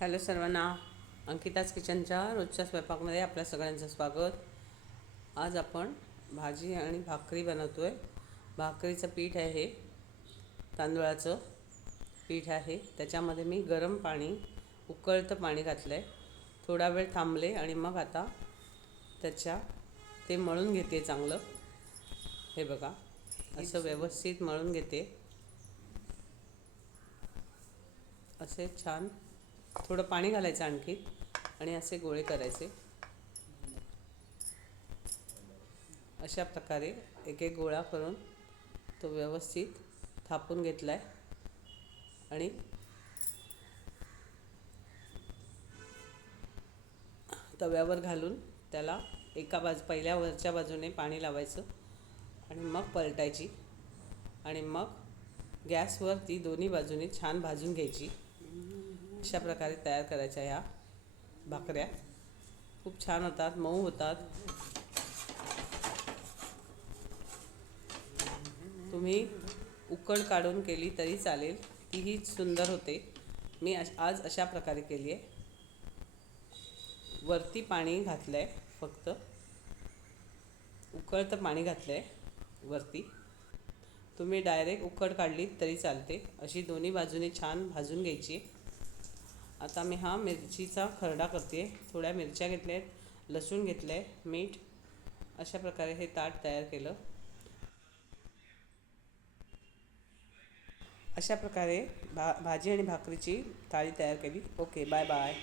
Hello सर्वांना, अंकिताज किचनच्या रोजच्या स्वयंपाकमध्ये आपल्या सगळ्यांचं स्वागत. आज आपण भाजी आणि भाकरी बनवतो आहे. भाकरीचं पीठ आहे, हे तांदूळाचं पीठ आहे. त्याच्यामध्ये मी गरम पाणी, उकळतं पाणी घातलं आहे. थोडा वेळ थांबले आणि मग आता ते मळून घेते चांगलं. हे बघा, असं व्यवस्थित मळून घेते. असे छान थोडं पाणी घालायचं आणखी आणि असे गोळे करायचे. अशा प्रकारे एक एक गोळा करून तो व्यवस्थित थापून घेतला आहे आणि तव्यावर घालून त्याला पहिल्या वरच्या बाजूने पाणी लावायचं आणि मग पलटायची आणि मग गॅसवर ती दोन्ही बाजूने छान भाजून घ्यायची. अशा प्रकारे तयार करायच्या ह्या भाकऱ्या. खूप छान होतात, मऊ होतात. तुम्ही उकड काढून केली तरी चालेल, तीही सुंदर होते. मी आज अशा प्रकारे केली आहे. वरती पाणी घातलं आहे, फक्त उकळतं पाणी घातलं आहे वरती. तुम्ही डायरेक्ट उकड काढली तरी चालते. अशी दोन्ही बाजूने छान भाजून घ्यायची. आता मी हा मिरचीचा खरडा करते. थोड्या मिरच्या घेतल्या आहेत, लसूण घेतलं आहे, मीठ. अशा प्रकारे हे ताट तयार केलं. अशा प्रकारे भाजी आणि भाकरीची थाळी तयार केली. Okay, bye bye.